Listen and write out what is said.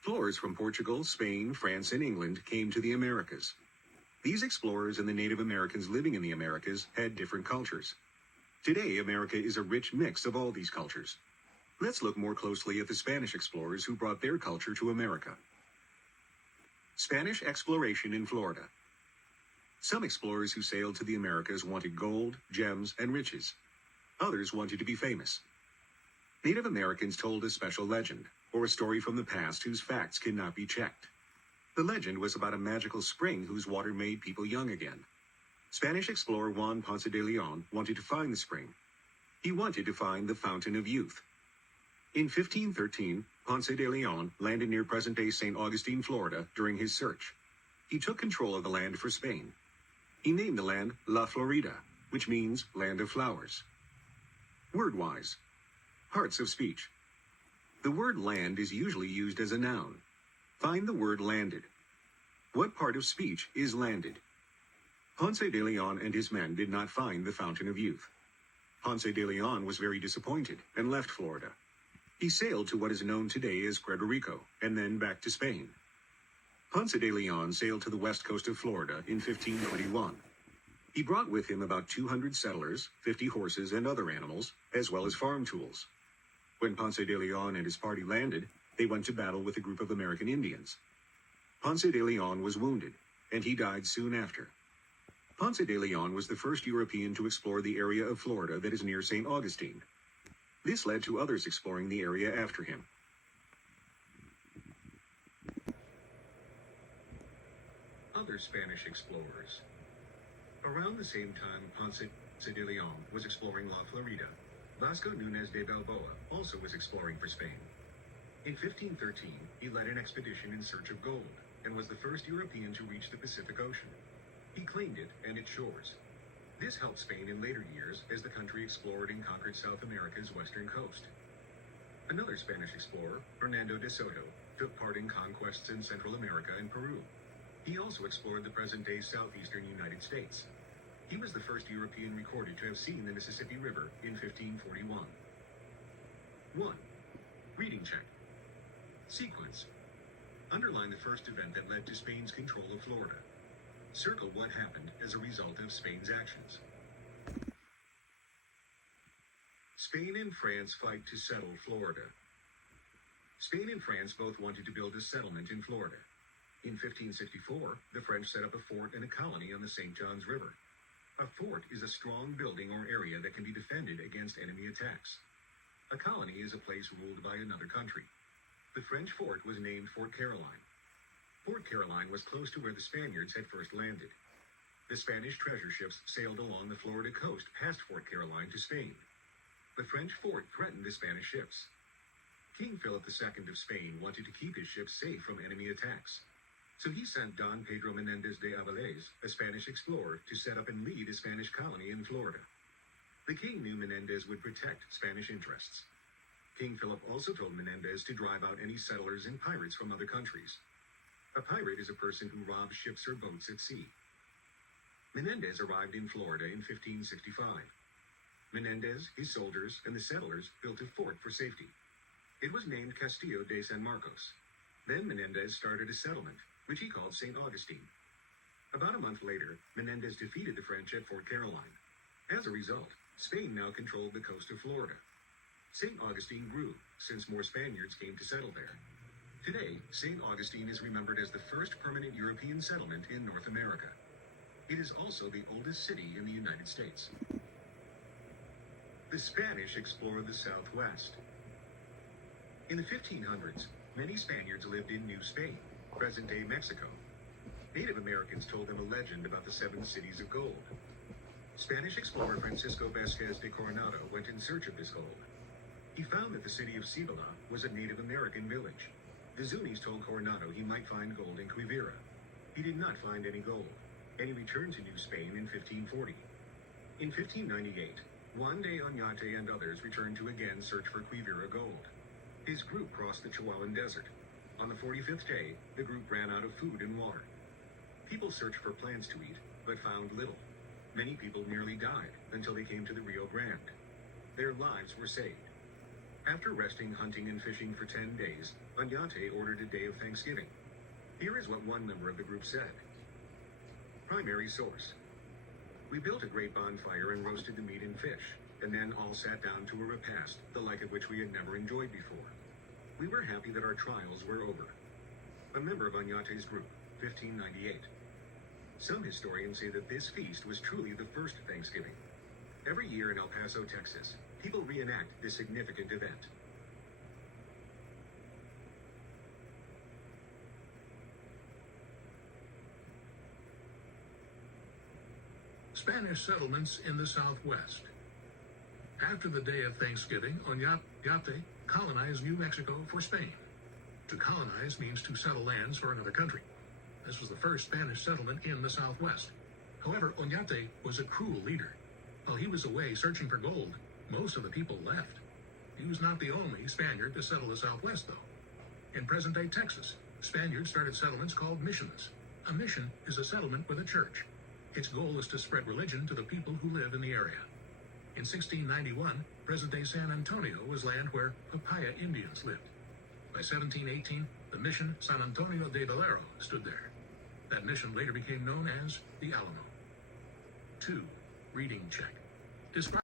Explorers from Portugal, Spain, France, and England came to the Americas. These explorers and the Native Americans living in the Americas had different cultures. Today, America is a rich mix of all these cultures. Let's look more closely at the Spanish explorers who brought their culture to America. Spanish exploration in Florida. Some explorers who sailed to the Americas wanted gold, gems, and riches. Others wanted to be famous. Native Americans told a special legend, or a story from the past whose facts cannot be checked. The legend was about a magical spring whose water made people young again. Spanish explorer Juan Ponce de Leon wanted to find the spring. He wanted to find the Fountain of Youth. In 1513, Ponce de Leon landed near present-day St. Augustine, Florida, during his search. He took control of the land for Spain. He named the land La Florida, which means land of flowers. Word-wise. Parts of speech. The word land is usually used as a noun. Find the word landed. What part of speech is landed? Ponce de Leon and his men did not find the Fountain of Youth. Ponce de Leon was very disappointed and left Florida. He sailed to what is known today as Puerto Rico and then back to Spain. Ponce de Leon sailed to the west coast of Florida in 1521. He brought with him about 200 settlers, 50 horses and other animals, as well as farm tools. When Ponce de Leon and his party landed, they went to battle with a group of American Indians. Ponce de Leon was wounded, and he died soon after. Ponce de Leon was the first European to explore the area of Florida that is near St. Augustine. This led to others exploring the area after him. Other Spanish explorers. Around the same time Ponce de Leon was exploring La Florida, Vasco Núñez de Balboa also was exploring for Spain. In 1513, he led an expedition in search of gold, and was the first European to reach the Pacific Ocean. He claimed it and its shores. This helped Spain in later years as the country explored and conquered South America's western coast. Another Spanish explorer, Hernando de Soto, took part in conquests in Central America and Peru. He also explored the present-day southeastern United States. He was the first European recorded to have seen the Mississippi River in 1541. 1. Reading check. Sequence. Underline the first event that led to Spain's control of Florida. Circle what happened as a result of Spain's actions. Spain and France fight to settle Florida. Spain and France both wanted to build a settlement in Florida. In 1564, the French set up a fort and a colony on the St. Johns River. A fort is a strong building or area that can be defended against enemy attacks. A colony is a place ruled by another country. The French fort was named Fort Caroline. Fort Caroline was close to where the Spaniards had first landed. The Spanish treasure ships sailed along the Florida coast past Fort Caroline to Spain. The French fort threatened the Spanish ships. King Philip II of Spain wanted to keep his ships safe from enemy attacks. So he sent Don Pedro Menendez de Avilés, a Spanish explorer, to set up and lead a Spanish colony in Florida. The king knew Menendez would protect Spanish interests. King Philip also told Menendez to drive out any settlers and pirates from other countries. A pirate is a person who robs ships or boats at sea. Menendez arrived in Florida in 1565. Menendez, his soldiers, and the settlers built a fort for safety. It was named Castillo de San Marcos. Then Menendez started a settlement, which he called St. Augustine. About a month later, Menendez defeated the French at Fort Caroline. As a result, Spain now controlled the coast of Florida. St. Augustine grew, since more Spaniards came to settle there. Today, St. Augustine is remembered as the first permanent European settlement in North America. It is also the oldest city in the United States. The Spanish explored the Southwest. In the 1500s, many Spaniards lived in New Spain, present-day Mexico. Native Americans told them a legend about the 7 cities of gold. Spanish explorer Francisco Vázquez de Coronado went in search of this gold. He found that the city of Cibola was a Native American village. The Zunis told Coronado he might find gold in Quivira. He did not find any gold, and he returned to New Spain in 1540. In 1598, Juan de Oñate and others returned to again search for Quivira gold. His group crossed the Chihuahuan Desert. On the 45th day, the group ran out of food and water. People searched for plants to eat, but found little. Many people nearly died until they came to the Rio Grande. Their lives were saved. After resting, hunting, and fishing for 10 days, Oñate ordered a day of Thanksgiving. Here is what one member of the group said. Primary source. We built a great bonfire and roasted the meat and fish, and then all sat down to a repast, the like of which we had never enjoyed before. We were happy that our trials were over. A member of Oñate's group, 1598. Some historians say that this feast was truly the first Thanksgiving. Every year in El Paso, Texas, people reenact this significant event. Spanish settlements in the Southwest. After the day of Thanksgiving, Oñate colonized New Mexico for Spain. To colonize means to settle lands for another country. This was the first Spanish settlement in the Southwest. However, Oñate was a cruel leader. While he was away searching for gold, most of the people left. He was not the only Spaniard to settle the Southwest, though. In present-day Texas, Spaniards started settlements called missions. A mission is a settlement with a church. Its goal is to spread religion to the people who live in the area. In 1691, present-day San Antonio was land where Papaya Indians lived. By 1718, the mission San Antonio de Valero stood there. That mission later became known as the Alamo. 2. Reading check. Describe